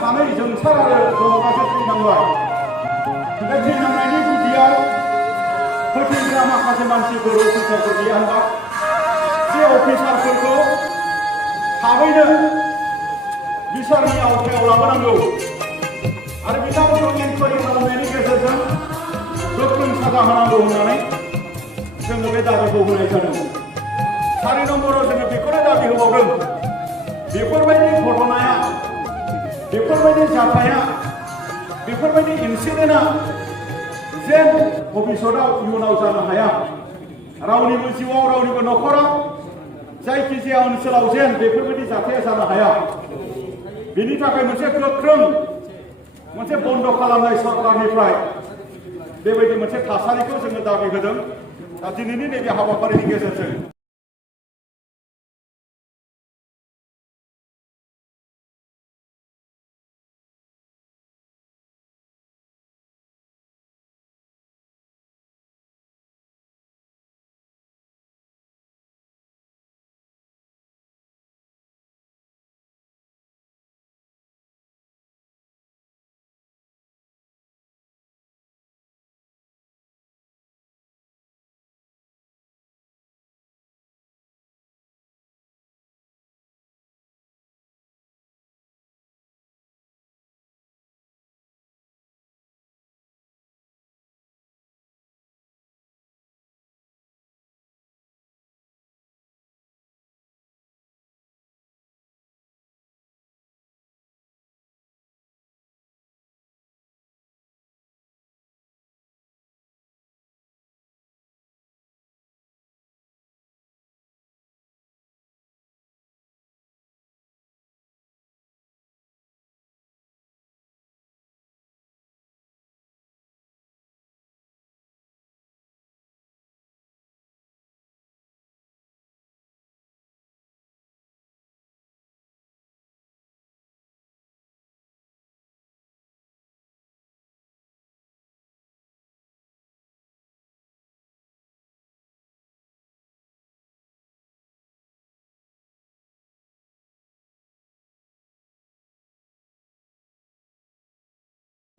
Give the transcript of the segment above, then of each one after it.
सानै जोंसार आरो जलगासे थैनांबाय बे थैनांनायनि गुदियाव फोथैग्रा माखासे मानसिफोर अफिसारफोर गैया होनबा बे अफिसारफोरखौ थाबैनो बिसारनि आवथायाव लाबोनांगौ आरो बिथांमोनखौ इनकुवारि खालामनायनि गेजेरजों गोख्रों साजा होनांगौ होननानै जोङो बे दाबिखौ होनाय जादों। 4 नम्बराव जोङो बेखौनो दाबि होबावदों बेफोरबायदि घटनाया बेफोरबायदि जाथाया बेफोरबायदि इन्सिडेन्टआ जेन भबिष्यताव इयुनाव जानो हाया रावनिबो जिउआव रावनिबो न'खराव जायखिजाया ओनसोलाव जेन बेफोरबायदि जाथाया जानो हाया बेनि थाखाय मोनसे गोख्रों मोनसे बन्द खालामनाय सरकारनिफ्राय बेबायदि मोनसे थासारिखौ जोङो दाबि होदों दा दिनैनि नैबे हाबाफारिनि गेजेरजों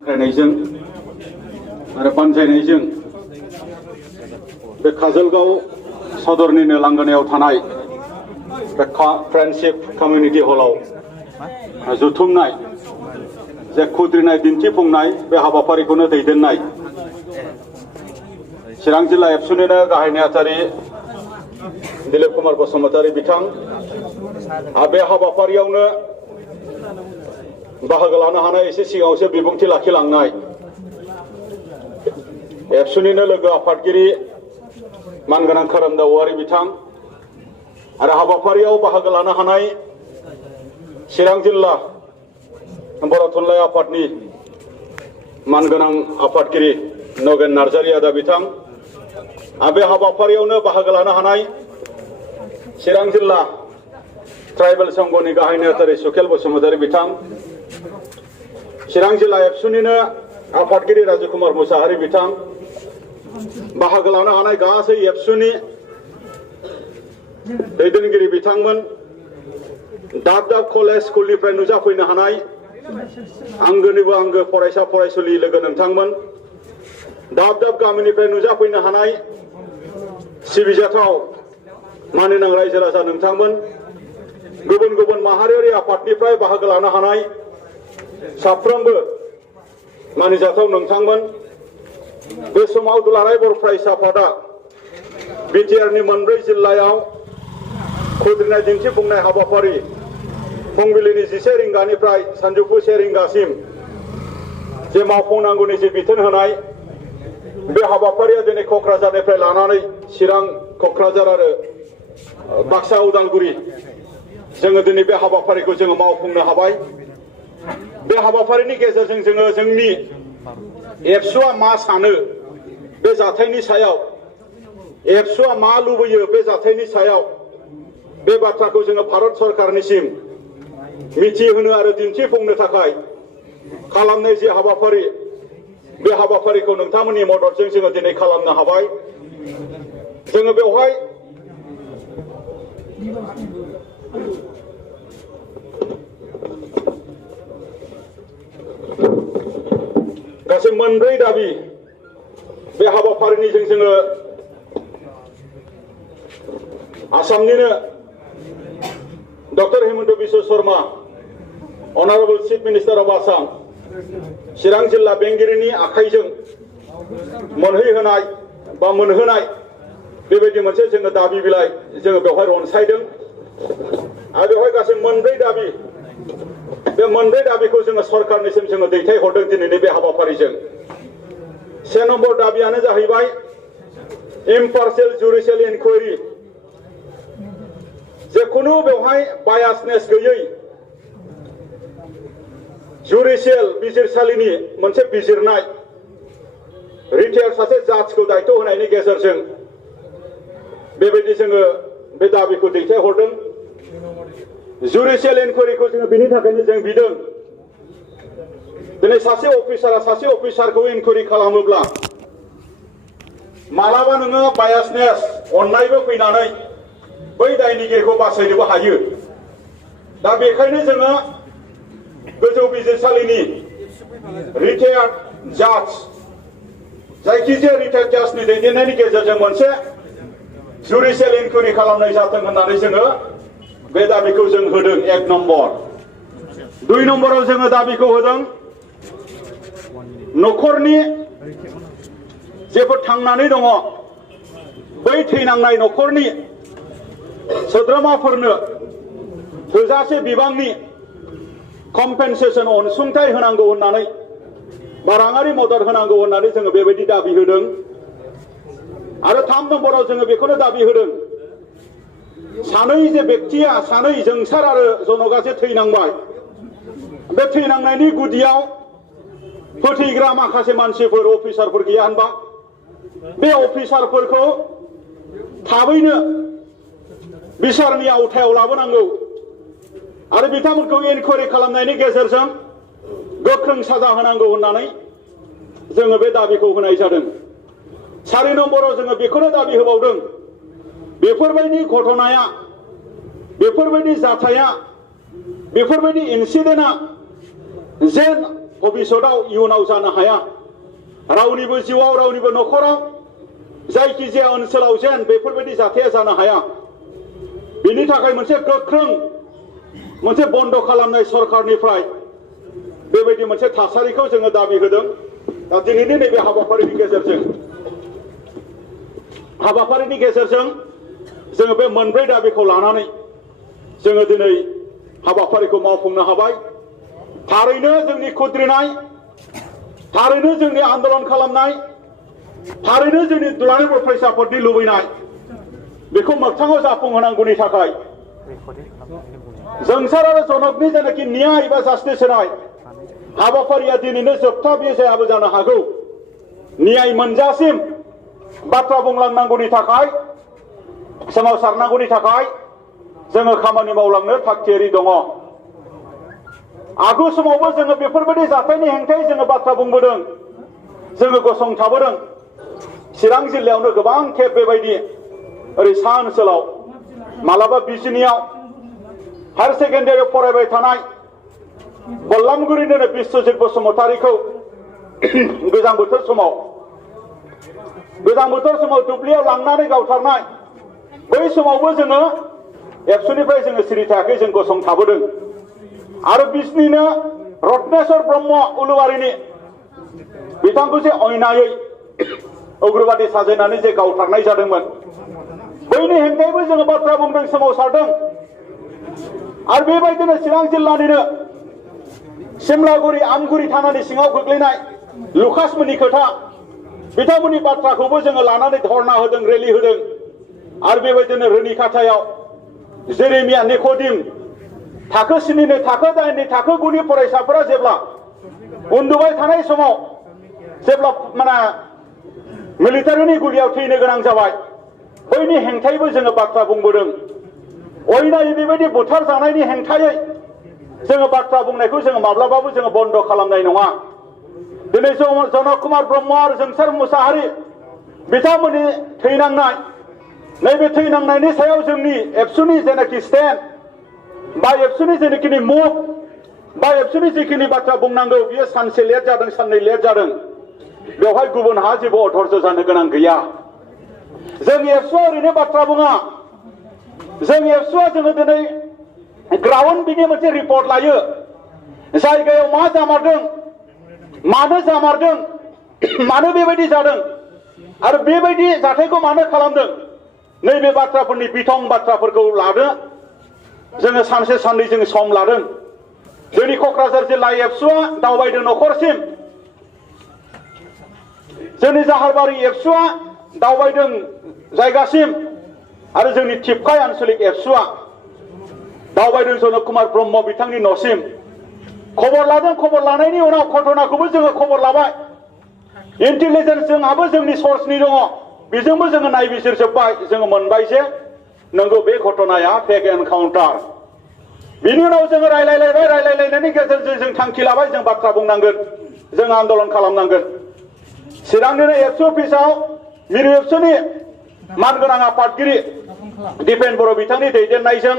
रायनायजों आरो बानजायनायजों बे काजलगाव सदरनिनो लांगोनायाव थानाय बे फ्रेन्डशिप कमिउनिटि हलाव जुथुमनाय जे खुद्रिनाय दिन्थिफुंनाय बे हाबाफारिखौनो दैदेननाय चिरां जिल्ला एबसुनिनो गाहाय नेहाथारि दिलीप कुमार बसुमतारी बिथां बे हाबाफारियावनो बाहागो लानो हानाय एसे सिगाङावसो बिबुंथि लाखिलांनाय एबसुनिनो लोगो आफादगिरि मानगोनां खोरोमदाव औवारी बिथां आरो हाबाफारियाव बाहागो लानो हानाय चिरां जिल्ला बर' थुनलाइ आफादनि मानगोनां आफादगिरि नगेन नार्जारी आदा बिथां बे हाबाफारियावनो बाहागो लानो हानाय चिरां जिल्ला ट्राइबेल संघनि गाहाय नेहाथारि सुखेल बसुमतारी बिथां चिरां जिल्ला एबसुनिनो आफादगिरि राजु कुमार मुसाहारि बिथां बाहागो लानो हानाय गासै एबसुनि दैदेनगिरि बिथांमोन दाब दाब कलेज स्कुलनिफ्राय नुजाफैनो हानाय आंगोनिबो आंगो फरायसा फरायसुलि लोगो नोंथांमोन दाब दाब गामिनिफ्राय नुजाफैनो हानाय सिबिजाथाव मानिनां रायजो राजा नोंथांमोन गुबुन गुबुन माहारियारि आफादनिफ्राय बाहागो लानो हानाय साफ्रोमबो मानिजाथाव नोंथांमोन बे समाव दुलाराय बर' फरायसा आफादा बिटिआरनि मोनब्रै जिल्लायाव खुद्रिनाय दिन्थिफुंनाय हाबाफारि फुंबिलिनि 11 रिंगानिफ्राय सानजौफु 1 रिंगासिम जे मावफुंनांगौनि जे बिथोन होनाय बे हाबाफारिया दिनै क'क्राझारनिफ्राय लानानै चिरां क'क्राझार आरो बाक्सा उदालगुरि जोङो दिनै बे हाबाफारिखौ जोङो मावफुंनो हाबाय बे हाबाफारिनि गेजेरजों जोङो जोंनि एबसुआ मा सानो बे जाथायनि सायाव एबसुआ मा लुबैयो बे जाथायनि सायाव बे बाथ्राखौ जोङो भारत सरकारनिसिम मिथिहोनो आरो दिन्थिफुंनो थाखाय खालामनाय जे हाबाफारि बे हाबाफारिखौ नोंथांमोननि मददजों जोङो दिनै खालामनो हाबाय जोङो बेवहाय गासै मोनब्रै दाबि बे हाबाफारिनिजों जोङो आसामनिनो doctor Himanta Biswa Sarma honourable chief minister of Assam Chirang जिल्ला बेंगिरिनि आखाइजों मोनहैहोनाय बा मोनहोनाय बेबायदि मोनसे जोङो दाबि बिलाइ जोङो बेवहाय रनसायदों आरो बेवहाय गासै मोनब्रै दाबि बे मोनब्रै दाबिखौ जोङो सरकारनिसिम जोङो दैथायहरदों दिनैनि बे हाबाफारिजों। से नम्बर दाबियानो जाहैबाय इम्पार्शियल जुडिशियेल इनक्वायरि, जेखुनु बेवहाय बायासनेस गैयै जुडिशियेल बिजिरसालिनि मोनसे बिजिरनाय रिटायार्ड सासे जाजखौ दायित्व होनायनि गेजेरजों बेबायदि जोङो बे दाबिखौ दैथायहरदों। जुडिशियेल इनक्वायरिखौ जोङो बिनि थाखायनो जों बिदों दिनै सासे अफिसारा सासे अफिसारखौ इनक्वायरि खालामोब्ला मालाबा नोङो बायासनेस अननायबो फैनानै बै दायनिगिरिखौ बासायनोबो हायो। दा बेखायनो जोङो गोजौ बिजिरसालिनि रिटायार्ड जाज जायखिजाया रिटायार्ड जाजनि दैदेननायनि गेजेरजों मोनसे जुडिशियेल इनक्वायरि खालामनाय जाथों होननानै जोङो बे दाबिखौ जों होदों। 1 नम्बर। 2 नम्बराव जोङो दाबिखौ होदों न'खरनि जेफोर थांनानै दङ बै थैनांनाय न'खरनि सोद्रोमाफोरनो थोजासे बिबांनि कम्पेनसेसन अनसुंथाइ होनांगौ होननानै बा राङारि मदद होनांगौ होननानै जोङो बेबायदि दाबि होदों। आरो 3 नम्बराव जोङो बेखौनो दाबि होदों सानै जे बेक्तिया सानै जोंसार आरो जनकआ जे थैनांबाय बे थैनांनायनि गुदियाव फोथैग्रा माखासे मानसिफोर अफिसारफोर गैया होनबा बे अफिसारफोरखौ थाबैनो बिसारनि आवथायाव लाबोनांगौ आरो बिथांमोनखौ इनक्वायरि खालामनायनि गेजेरजों गोख्रों साजा होनांगौ होननानै जोङो बे दाबिखौ होनाय जादों। 4 नम्बराव जोङो बेखौनो दाबि होबावदों बेफोरबायदि घटनाया बेफोरबायदि जाथाया बेफोरबायदि इनसिडेन्टआ जेन भबिष्यताव इयुनाव जानो हाया, रावनिबो जिउआव रावनिबो न'खराव जायखिजाया ओनसोलाव जेन बेफोरबायदि जाथाया जानो हाया बेनि थाखाय मोनसे गोख्रों मोनसे बन्द खालामनाय सरकारनिफ्राय बेबायदि मोनसे थासारिखौ जोङो दाबि होदों। दा दिनैनि नैबे हाबाफारिनि गेजेरजों जोङो बे मोनब्रै दाबिखौ लानानै जोङो दिनै हाबाफारिखौ मावफुंनो हाबाय। थारैनो जोंनि खुद्रिनाय, थारैनो जोंनि आन्दोलन खालामनाय, थारैनो जोंनि दुलाराय बर' फरायसाफोरनि लुबैनाय बेखौ मोगथाङाव जाफुंहोनांगौनि थाखाय जोंसार आरो जनकनि जेनाखि न्याय बा जास्टिस होनाय हाबाफारिया दिनैनो जोबथा बे जायाबो जानो हागौ। न्याय मोनजासिम बाथ्रा बुंलांनांगौनि थाखाय सोमावसारनांगौनि थाखाय जोङो खामानि मावलांनो थागथियारि दङ। आगु समावबो जोङो बेफोरबायदि जाथायनि हेंथायै जोङो बाथ्रा बुंबोदों, जोङो गसंथाबोदों। चिरां जिल्लायावनो गोबां खेब बेबायदि ओरै सा ओनसोलाव मालाबा बिजिनियाव हायार सेकेन्डारियाव फरायबाय थानाय बल्लामगुरिनिनो बिश्वजित बसुमतारीखौ गोजां बोथोर समाव दुब्लियाव लांनानै गावथारनाय बै समावबो जोङो एबसुनिफ्राय जोङो सिरि थायाखै, जों गसंथाबोदों। आरो बिजनिनो रत्नेश्वर ब्रह्म उलुवारिनि बिथांखौ जे अयनायै उग्रबादि साजायनानै जे गावथारनाय जादोंमोन बैनि हेंथायैबो जोङो बाथ्रा बुंदों, सोमावसारदों। आरो बेबायदिनो चिरां जिल्लानिनो सिमलागुरि आमगुरि थानानि सिङाव गोग्लैनाय लुकासमोननि खोथा बिथांमोननि बाथ्राखौबो जोङो लानानै धरना होदों, रेलि होदों। आरो बेबायदिनो रोनिखाथायाव जेरेमिया निक'दिम थाखो 7नि थाखो 8नि थाखो 9नि फरायसाफोरा जेब्ला उन्दुबाय थानाय समाव जेब्ला मिलिटारिनि गुलियाव थैनो गोनां जाबाय बैनि हेंथायैबो जोङो बाथ्रा बुंबोदों। अयनायै बेबायदि बुथार जानायनि हेंथायै जोङो बाथ्रा बुंनायखौ जोङो माब्लाबाबो जोङो बन्द खालामनाय नङा। दिनै जनक कुमार ब्रह्म आरो जोंसार मुसाहारि बिथांमोननि थैनांनाय नैबे थैनांनायनि सायाव जोंनि एबसुनि जेनाखि स्टेन्ड बा एबसुनि जेनाखि मुभ बा एबसुनि जिखिनि बाथ्रा बुंनांगौ बियो सानसे लेट जादों साननै लेट जादों बेवहाय गुबुनहा जेबो अधर्ज जानो गोनां गैया जों एबसुआ ओरैनो बाथ्रा बुङा जों एबसुआ जोङो दिनै ग्राउन्ड बिनि मोनसे रिपर्ट लायो जायगायाव मा जामारदों मानो जामारदों मानो बेबायदि जादों आरो बेबायदि जाथायखौ मानो खालामदों नैबे बाथ्राफोरनि बिथं बाथ्राफोरखौ लादो जोङो सानसे साननै जोङो सम लादों जोंनि क'क्राझार जिल्ला एबसुआ दावबायदों नखरसिम जोंनि जाहारबारि एबसुआ दावबायदों जायगासिम आरो जोंनि टिपकाय आन्चलिक एबसुआ दावबायदों जनक कुमार ब्रह्म बिथांनि न'सिम खबर लादों खबर लानायनि उनाव घटनाखौबो जोङो खबर लाबाय इन्टेलिजेन्स जोंहाबो जोंनि सर्सनि दङ बेजोंबो जोङो नायबिजिरजोब्बाय जोङो मोनबाय जे नंगौ बे घटनाया फेक एनकाउन्टार बिनि उनाव जोङो रायलायलायबाय रायलायलायनायनि गेजेरजों जों थांखि लाबाय जों बाथ्रा बुंनांगोन जों आन्दलन खालामनांगोन चिरांनिनो एबसु अफिसाव मिरु एबसुनि मानगोनां आफादगिरि दिपेन बर' बिथांनि दैदेननायजों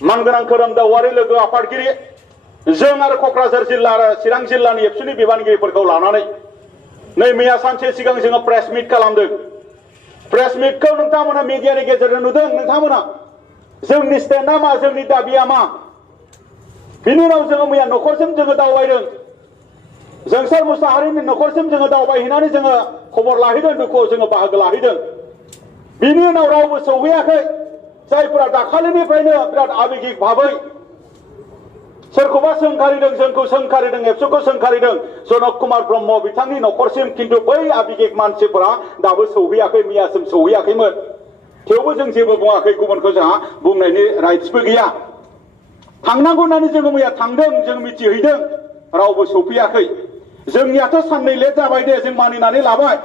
मानगोनां खोरोम दाउवारि लोगो आफादगिरि जों आरो क'क्राझार जिल्ला आरो चिरां जिल्लानि एबसुनि बिबानगिरिफोरखौ लानानै नै मैया सानसे सिगां जोङो प्रेस मिट खालामदों प्रेस मिटखौ नोंथांमोना मिडियानि गेजेरजों नुदों नोंथांमोना जोंनि स्टेन्डआ मा जोंनि दाबिया मा बिनि उनाव जोङो मैया न'खरसिम जोङो दावबायदों जोंसार मुसाहारिनि न'खरसिम जोङो दावबायहैनानै जोङो खबर लाहैदों दुखुआव जोङो बाहागो लाहैदों बिनि उनाव रावबो सौहैयाखै जायफोरा दाखालिनिफ्रायनो बिराद आबेगिक भाबै सोरखौबा सोंखारिदों जोंखौ सोंखारिदों एबसुखौ सोंखारिदों जनक कुमार ब्रह्म बिथांनि न'खरसिम खिन्थु बै आबेगिक मानसिफोरा दाबो सौहैयाखै मैयासिम सौहैयाखैमोन थेवबो जों जेबो बुङाखै गुबुनखौ जोंहा बुंनायनि राइट्सबो गैया थांनांगौ होननानै जोङो मैया थांदों जों मिथिहैदों रावबो सौफैयाखै जोंनियाथ' साननै लेट जाबाय दे जों मानिनानै लाबाय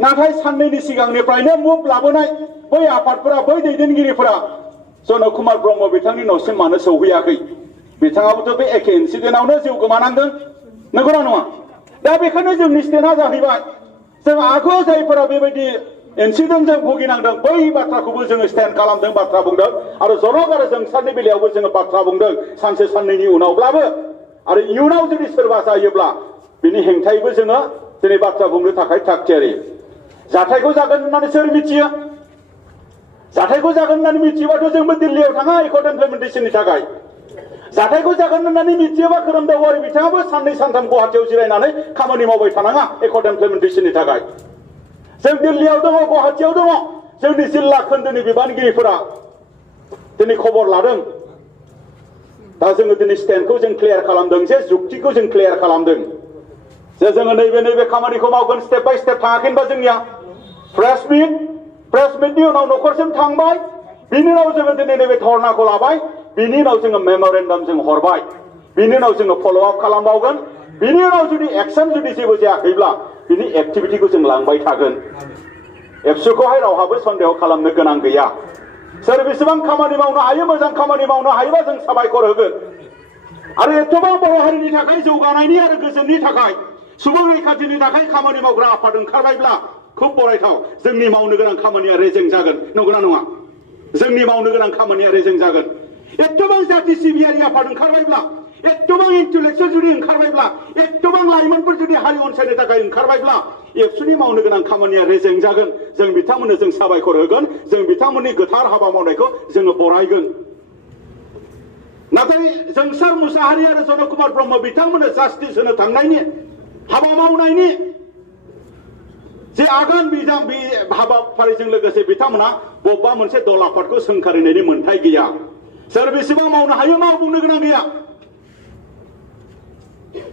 नाथाय साननैनि सिगांनिफ्रायनो मुभ लाबोनाय बै आफादफोरा बै दैदेनगिरिफोरा जनक कुमार ब्रह्म बिथांनि न'सिम मानो सौहैयाखै बिथाङाबोथ' बे एखे इन्सिडेन्टआवनो जिउ गोमानांदों नंगौना नङा दा बेखायनो जोंनि स्टेन्डआ जाहैबाय जों आगोल जायफोरा बेबायदि इन्सिडेन्टजों भुगिनांदों बै बाथ्राखौबो जोङो स्टेन्ड खालामदों बाथ्रा बुंदों आरो जनक आरो जोंसारनि बेलायावबो जोङो बाथ्रा बुंदों सानसे साननैनि उनावब्लाबो आरो इयुनाव जुदि सोरबा जायोब्ला बिनि हेंथायैबो जोङो दिनै बाथ्रा बुंनो थाखाय थागथियारि जाथायखौ जागोन होननानै सोर मिथियो जाथायखौ जागोन होननानै मिथियोबाथ' जोंबो दिल्लीयाव थाङा एकर्ड इमप्लिमेन्टेसननि थाखाय जाथायखौ जागोन होननानै मिथियोबा खोरोम दाउवारि बिथाङाबो साननै सानथाम गुवाहाटियाव जिरायनानै खामानि मावबाय थानाङा एकर्ड इमप्लिमेन्टेसननि थाखाय जों दिल्लीयाव दङ गुवाहाटियाव दङ जोंनि जिल्ला खोन्दोनि बिबानगिरिफोरा दिनै खबर लादों दा जोङो दिनै स्टेन्डखौ जों क्लियार खालामदों जे जुक्तिखौ जों क्लियार खालामदों जे जोङो नैबे खामानिखौ मावगोन स्टेप बाय स्टेप थाङाखैनोबा जोंनिया प्रेस मिटनि उनाव न'खरसिम थांबाय बिनि उनाव जोङो दिनै नैबे धर्नाखौ लाबाय बिनि उनाव जोङो मेम'रेन्डाम जों हरबाय बिनि उनाव जोङो फल' आप खालामबावगोन बिनि उनाव जुदि एक्सन जुदि जेबो जायाखैब्ला बिनि एक्टिभिटिखौ जों लांबाय थागोन एबसुखौहाय रावहाबो सन्देह खालामनो गोनां गैया सोर बेसेबां खामानि मावनो हायो मोजां खामानि मावनो हायोबा जों साबायखर होगोन आरो एथबां बर' हारिनि थाखाय जौगानायनि आरो गोजोननि थाखाय सुबुं रैखाथिनि थाखाय खामानि मावग्रा आफाद ओंखारबायब्ला खुब बरायथाव जोंनि मावनो गोनां खामानिया रेजें जागोन नंगौना नङा जोंनि मावनो गोनां खामानिया रेजें जागोन एथबां जाथि सिबियारि आफाद ओंखारबायब्ला एथबां इन्टेलेक्सुवेल जुदि ओंखारबायब्ला एथबां लाइमोनफोर जुदि हारि अनसायनो थाखाय ओंखारबायब्ला एबसुनि मावनो गोनां खामानिया रेजें जागोन जों बिथांमोननो जों साबायखर होगोन जों बिथांमोननि गोथार हाबा मावनायखौ जोङो बरायगोन नाथाय जोंसार मुसाहारि आरो जनक कुमार ब्रह्म बिथांमोननो जास्टिस होनो थांनायनि हाबा मावनायनि जे आगान बिजाम बे हाबाफारिजों लोगोसे बिथांमोना बबेबा मोनसे दल आफादखौ सोंखारिनायनि मोन्थाय गैया सोर बेसेबां मावनो हायो माव बुंनो गोनां गैया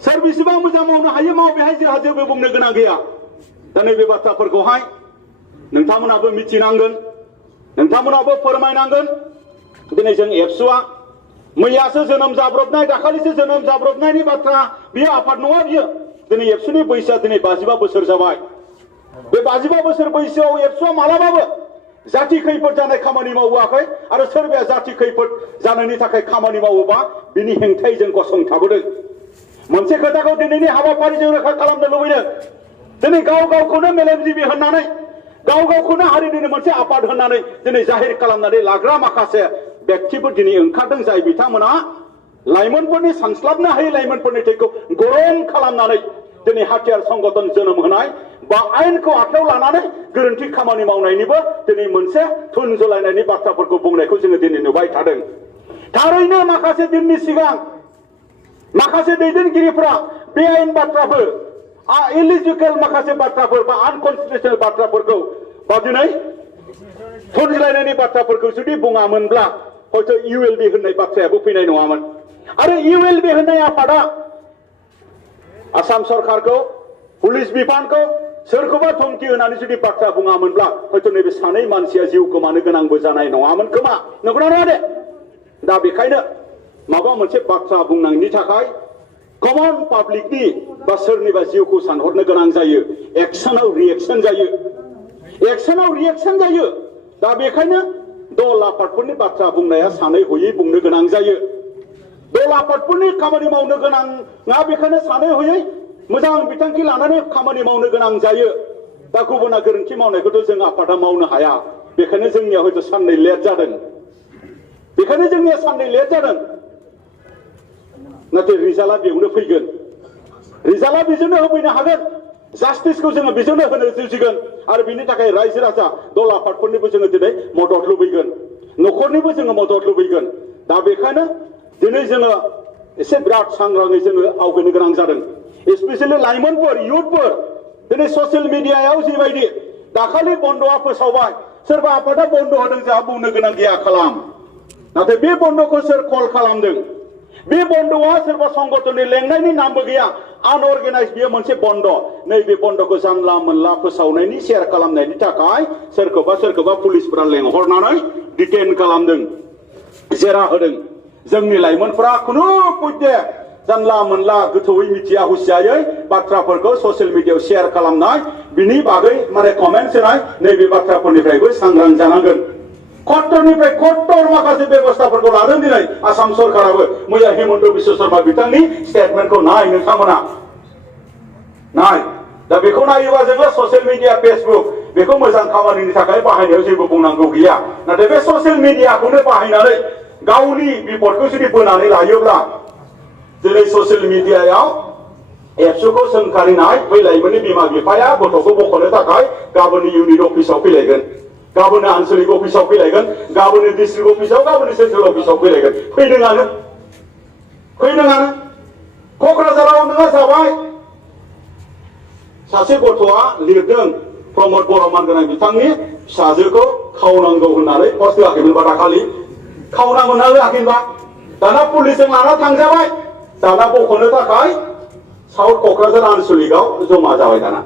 सोर बेसेबां मोजां मावनो हायो माव बेहाय जोंहा जेबो बुंनो गोनां गैया दा नैबे बाथ्राफोरखौहाय नोंथांमोनाबो मिथिनांगोन नोंथांमोनाबो फोरमायनांगोन दिनै जों एबसुआ मैयासो जोनोम जाब्रबनाय दाखालिसो जोनोम जाब्रबनायनि बाथ्रा बियो आफाद नङा बियो दिनै एबसुनि बैसोआ दिनै 55 बोसोर जाबाय बे 55 बोसोर बैसोआव एबसुआ मालाबाबो जाति खैफोद जानाय खामानि मावाखै आरो सोरबाया जाति खैफोद जानायनि थाखाय खामानि मावोबा बिनि हेंथायै जों गसंथाबोदों मोनसे खोथाखौ दिनैनि हाबाफारिजों रोखा खालामनो लुबैदों दिनै गाव गावखौनो मेलेमजिबि होननानै गाव गावखौनो हारिनिनो मोनसे आफाद होननानै दिनै जाहिर खालामनानै लाग्रा माखासे व्यक्तिफोर दिनै ओंखारदों जाय बिथांमोना लाइमोनफोरनि सानस्लाबनो हायै लाइमोनफोरनि थैखौ गरम खालामनानै दिनै हाथियार संगठन जोनोम होनाय बा आयेनखौ आखायाव लानानै गोरोन्थि खामानि मावनायनिबो दिनै मोनसे थुन जलायनायनि बाथ्राफोरखौ बुंनायखौ जोङो दिनै नुबाय थादों। थारैनो माखासे दिननि सिगां माखासे दैदेनगिरिफ्रा बे आयेन बाथ्राफोर इलिजिकेल माखासे बाथ्राफोर बा आनकनस्टिटिउसनेल बाथ्राफोरखौ बा दिनै थुनज्लायनायनि बाथ्राफोरखौ जुदि बुङामोनब्ला हयथ' ULB होननाय बाथ्रायाबो फैनाय नङामोन। आरो ULB होननाय आफादा आसाम सरकारखौ पुलिस बिफानखौ सोरखौबा धमकी होनानै जुदि बाथ्रा बुङामोनब्ला हयथ' नैबे सानै मानसिया जिउ गोमानो गोनांबो जानाय नङामोन खोमा। नंगौना नङा दे? दा बेखायनो माबा मोनसे बाथ्रा बुंनायनि थाखाय कमन पाब्लिकनि बा सोरनिबा जिउखौ सानहरनो गोनां जायो। एक्सनाव रिएक्शन जायो। एक्सनाव रिएक्शन जायो। दा बेखायनो दल आफादफोरनि बाथ्रा बुंनाया सानै हयै बुंनो गोनां जायो। दल आफादफोरनि खामानि मावनो गोनाङा बेखायनो सानै हयै मोजां बिथांखि लानानै खामानि मावनो गोनां जायो। दा गुबुना गोरोन्थि मावनायखौथ' जों आफादा मावनो हाया। बेखायनो जोंनिया हयथ' साननै लेट जादों। बेखायनो जोंनिया साननै लेट जादों। नाथाय रिजाल्टआ बेयावनो फैगोन। रिजाल्टआ बेजोंनो होफैनो हागोन। जास्टिसखौ जोङो बेजोंनो होनो जुजिगोन। आरो बिनि थाखाय रायजो राजा दल आफादफोरनिबो जोङो दिनै मदद लुबैगोन। न'खरनिबो जोङो मदद लुबैगोन। दा बेखायनो दिनै जोङो एसे बिराद सांग्राङै जोङो आवगायनो गोनां जादों। स्पेसियेलि लाइमोनफोर इयुथफोर दिनै ससियेल मिडियायाव जिबायदि दाखालि बन्द'आ फोसावबाय सोरबा आफादा बन्द' होदों जोंहा बुंनो गोनां गैया खालाम। नाथाय बे बन्द'खौ सोर कल खालामदों? बे बन्द'आ सोरबा संगठननि लेंनायनि नामबो गैया। आनअर्गेनाइज बेयो मोनसे बन्द'। नैबे बन्द'खौ जानला मोनला फोसावनायनि शेयार खालामनायनि थाखाय सोरखौबा पुलिसफोरा लेंहरनानै डिटेन खालामदों, जेरा होदों। जोंनि लाइमोनफोरा खुनु पयते जानला मोनला गोथौयै मिथिया हुसियायै बाथ्राफोरखौ ससियेल मिडियायाव शेयार खालामनाय बिनि बागै माने कमेन्ट्स होनाय नैबे बाथ्राफोरनिफ्रायबो सांग्रां जानांगोन। खट्टरनिफ्राय खट्टर माखासे बेबस्थाफोरखौ लादों दिनै आसाम सरकाराबो। मैया हिमन्त बिश्व शर्मा बिथांनि स्टेटमेन्टखौ नाय नोंथांमोना नाय। दा बेखौ नायोबा जोङो ससियेल मिडिया फेसबुक बेखौ मोजां खामानिनि थाखाय बाहायनायाव जेबो बुंनांगौ गैया। नाथाय बे ससियेल मिडियाखौनो बाहायनानै गावनि बिपदखौ जुदि बोनानै लायोब्ला दिनै ससियेल मिडियायाव एबसुखौ सोंखारिनाय बै लाइमोननि बिमा बिफाया गथ'खौ बख'नो थाखाय गाबोन इउनिट अफिसाव फैलायगोन, गाबोन आनसलिक अफिसाव फैलायगोन, गाबोन डिस्ट्रिक्ट अफिसाव, गाबोन सेन्ट्रेल अफिसाव फैलायगोन। फैदोंआनो क'क्राझाराव नोङो जाबाय सासे गथ'आ लिरदों प्रमद बरमान गोनां बिथांनि फिसाजोखौ खावनांगौ होननानै पस्ट होआखैमोनबा दाखालि खावनांगौ ना होआखैमोनबा दाना पुलिसजों लाना थांजाबाय। दाना बख'नो थाखाय साउथ क'क्राझार आनसलिकआव जमा जाबाय। दाना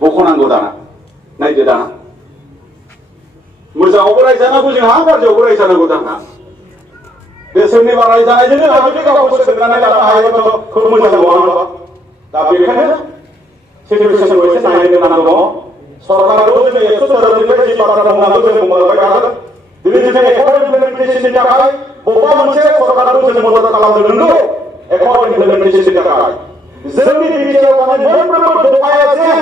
बख'नांगौ। दाना नायदो दाना मोजाङावबो रायजानांगौ जोंहा, गाज्रियावबो रायजानांगौ जोंहा। बे सोरनिबा रायजानायजोंनो गावखौ सोंनानै लानो हायोबाथ' खोब मोजां नङा। दा बेखायनो सिटुएसनखौ एसे नायनो गोनां दङ। सरकाराबो जोङो 100% जि बाथ्रा बुंनांगौ जों बुंलांबाय थागोन। दिनै जों एकर्ड इमप्लिमेन्टेसननि थाखाय बबेबा मोनसे सरकाराबो जों मदद खालामदों नंगौ। एकर्ड इमप्लिमेन्टेसननि थाखाय जोंनि बिटिआरआव थानाय मोनफ्रोमबो दफाया जेन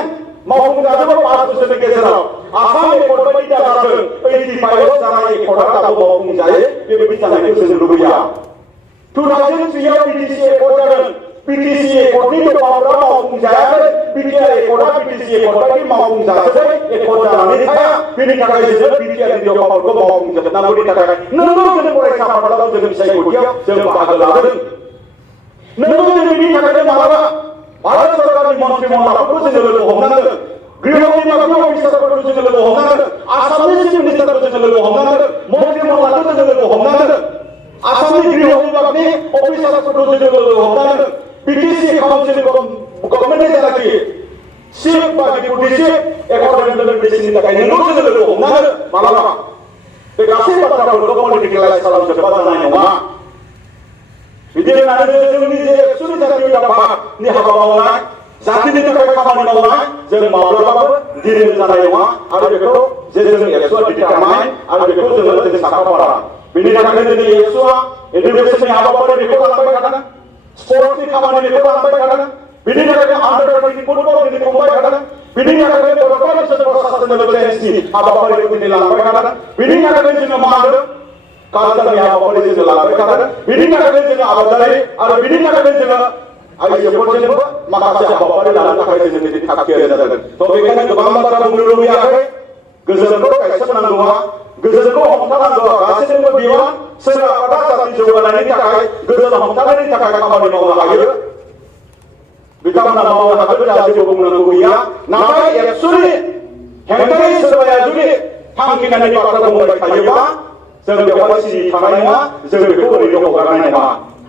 मावफुंजाजोबो 5 बोसोरनि गेजेराव आसाम एकर्ड बायदि दाजाथों। 85 जानाय एकर्डआ दाबो मावफुंजायो बेबायदि जानायखौ जों लुबैया। 2003 आव बिटिसि एकर्ड जादों। बिटिसि एकर्डनि दफाफोरा मावफुंजायाखै। बिटिआर एकर्डआ बिटिसि एकर्ड बायदि मावफुंजाजोबै एकर्ड जानानै थाया। बेनि थाखाय जोङो बिटिआरनि दफाफोरखौ मावफुंजोबनांगौनि थाखाय नोंगौ जों फरायसा आफादाव जों बिसायख'थियाव जों बाहागो लादों। नोंगौ जों बेनि थाखायनो मालाबा भारत सरकारनि मन्त्रिमण्डलखौबो जोङो लोगो हमनांगोन। गृह बिभागनि अफिसारफोरखौ जोङो लोगो हमनांगोन। आसामनि चिफ मिनिस्टारखौ जोङो लोगो हमनांगोन। मन्त्रिमण्डलखौ जोङो लोगो हमनांगोन। आसामनि गृह बिभागनि अफिसारफोरखौ जोङो लोगो हमनांगोन। बिटिसि काउन्सिल गभर्नमेन्टनि जेनाखि चिफ बा डिपुटि चिफ एकर्ड इमप्लिमेन्टेसननि थाखाय नोंगौ जोङो लोगो हमनांगोन। मालाबा बे गासै बाथ्राफोरखौ पलिटिकेलाइज खालामजोबबा जानाय नङा। बिदि होननानै जोंनि जे एक्सुवेलि जातीय आफादनि हाबा मावनाय जातिनि थाखाय खामानि मावनाय जों माब्लाबाबो दिरिन जानाय नङा। आरो बेखौ जे जों एक्सुआ डिटारमाइन आरो बेखौ जों साखाफारा। बेनि थाखायनो दिनै एक्सुआ एडुकेसननि हाबाफारि बेखौ लांबाय थादों, स्पर्ट्सनि खामानि बेखौ लांबाय थादों। बिनि थाखायनो आन्डार 20 फुटबल दिनै खुंबाय थादों। बिनि थाखायनो बड'फा सास्टेनेबल चेन्जनि हाबाफारिखौ दिनै लांबाय थादों। बिनि थाखायनो जोङो मा होनदों कालसारनि हाबाफारि जोङो लाबाय थागोन बिनि थाखायनो जोङो आबादारि आरो बिनि थाखायनो जोङो आइजोफोरजोंबो माखासे हाबाफारि लानो थाखाय जोङो दिनै थागथियारि जादों थ' बेखायनो गोबां बाथ्रा बुंनो लुबैयाखै गोजोनखौ गायसननांगौआ गोजोनखौ हमथानांगौआ गासैनिबो बिबान सोर आफादा जातिनि जौगानायनि थाखाय गोजोन हमथानायनि थाखाय खामानि मावनो हायो बिथांमोना मावनो हागोन जोंहा जेबो बुंनांगौ गैया नाथाय एक्सुवेलि हेंथायै सोरबाया जुदि थांखिनानै बाथ्रा बुंबाय थायोब्ला जों बेवहाय सिरि थानाय नङा जों बेखौ ओरैनो हगारनाय नङा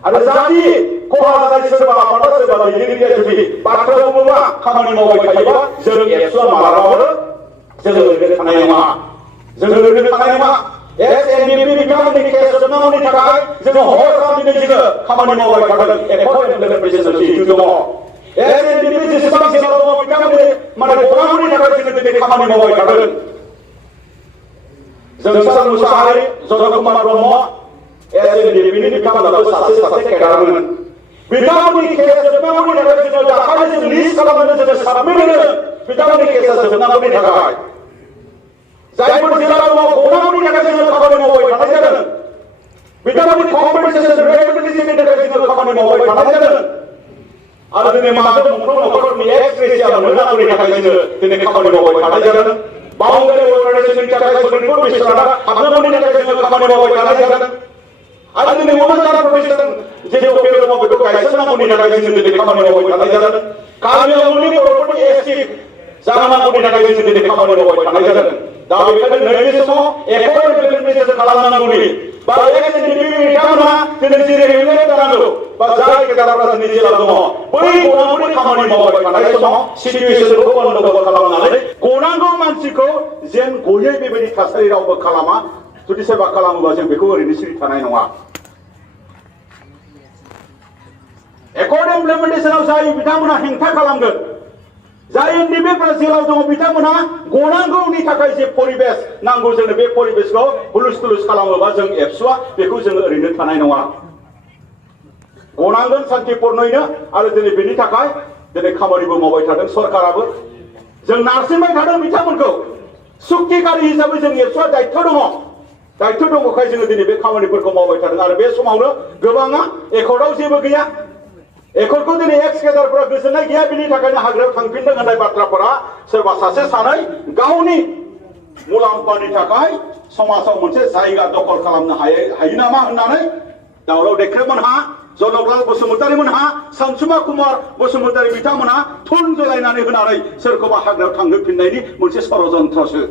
आरो जाति खहा जानाय सोरबा आफादा सोरबा दैदेनगिरिया जुदि बाथ्रा बुङोब्ला खामानि मावबाय थायोब्ला जों एक्सुवेल मालाबाबो जों ओरैनो थानाय नङा जों ओरैनो थानाय नङा एसएनडिपि बिथांमोननि केस जोबनांगौनि थाखाय जोङो हर सान दिनै जोङो खामानि मावबाय थागोन एकर्ड इमप्लिमेन्टेसन जिहेतु दङ एसएनडिपि जेसेबां जेराव दङ बिथांमोननि माने गनांगौनि थाखाय जोङो दिनै खामानि मावबाय थागोन जोंसार मुसाहारि जन कुमार ब्रह्म एसएनडिपिनि बिथांमोनाबो सासे केडारमोन बिथांमोननि केस जोबनांगौनि थाखाय जोङो दाखालि जों लिस्ट खालामनानै जोङो साबमिट होदों बिथांमोननि केसा जोबनांगौनि थाखाय जायफोर जेराव दङ गनांगौनि थाखाय जोङो खामानि मावबाय थानाय जादों बिथांमोननि कम्पेन्सेसन रिहेबिलिटेसननि थाखाय जोङो खामानि मावबाय थानाय जादों आरो दिनै माहाजोन गंफ्रोम नखरफोरनि एक्स ग्रेसिया मोननांगौनि थाखाय जोङो दिनै खामानि मावबाय थानाय जादों बाउन्डारि अर्गानाइजेसननि थाखाय सनितपुर बिश्वनाथआ हाबनांगौनि थाखाय जोङो खामानि मावबाय थानाय जादों आरो दिनै अनाचार प्रफेसन जेराव दङ बेखौ गायसननांगौनि थाखाय जोङो दिनै खामानि मावबाय थानाय जादों कार्बि आंलंनि बर'फोरनि एसटि जानांगौनि थाखाय जोङो दिनै खामानि मावबाय थानाय जादों दा बेखायनो नैबे समाव एकर्ड इमप्लिमेन्टेसन खालामनांगौनि बा एसएनडिपि बिथांमोनहा दिनै जेरै रिलेट जानांगौ बा जाय केडारफोरा दिनै जेराव दङ बै गनांगौनि खामानि मावबाय थानाय समाव सिटुएसनखौ गन्दगल खालामनानै गनांगौ मानसिखौ जेन गयै बेबायदि थासारि रावबो खालामा जुदि सोरबा खालामोबा जों बेखौ ओरैनो सिरि थानाय नङा एकर्ड इमप्लिमेन्टेसनाव जाय बिथांमोना हेंथा खालामगोन जाय एनडिपिफोरा जेराव दङ बिथांमोना गनांगौनि थाखाय जे परिबेस नांगौ जोंनो बे परिबेसखौ हुलुस थुलुस खालामोबा जों एबसुआ बेखौ जोङो ओरैनो थानाय नङा गनांगोन सान्तिपुर्नयैनो आरो दिनै बेनि थाखाय दिनै खामानिबो मावबाय थादों सरकाराबो जों नारसिनबाय थादों बिथांमोनखौ सुक्तिकारि हिसाबै जों एबसुआ दायित्व दङखाय जोङो दिनै बे खामानिफोरखौ मावबाय थादों आरो बे समावनो गोबाङा एकर्डआव जेबो गैया एकर्डखौ दिनै एक्स केडारफोरा गोजोननाय गैया बिनि थाखायनो हाग्रायाव थांफिनदों होननाय बाथ्राफोरा सोरबा सासे सानै गावनि मुलाम्फानि थाखाय समाजाव मोनसे जायगा दखल खालामनो हायो नामा होननानै दावराव देख्रेबमोनहा जनकलाल बसुमतारीमोनहा सानसुमा कुमार बसुमतारी बिथांमोनहा थुन जलायनानै होनानै सोरखौबा हाग्रायाव थांहोफिननायनि मोनसे षड़यन्त्रसो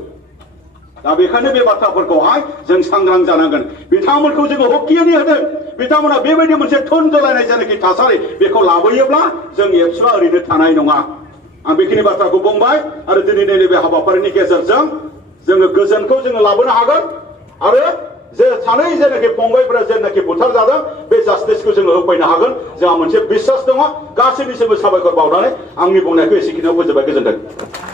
दा बेखायनो बे बाथ्राफोरखौहाय जों सांग्रां जानांगोन बिथांमोनखौ जोङो हकियानि होदों बिथांमोना बेबायदि मोनसे थुन जलायनाय जायनाखि थासारि बेखौ लाबोयोब्ला जों एबसुआ ओरैनो थानाय नङा आं बेखिनि बाथ्राखौ बुंबाय आरो दिनैनि नैबे हाबाफारिनि गेजेरजों जोङो गोजोनखौ जोङो लाबोनो हागोन आरो जे सानै जेनाखि फंबायफोरा जेनाखि बुथारजादों बे जास्टिसखौ जोङो होफैनो हागोन जोंहा मोनसे बिश्वास दङ गासैनिसिमबो साबायखर बावनानै आंनि बुंनायखौ एसेखिनियाव फोजोबबाय गोजोनथों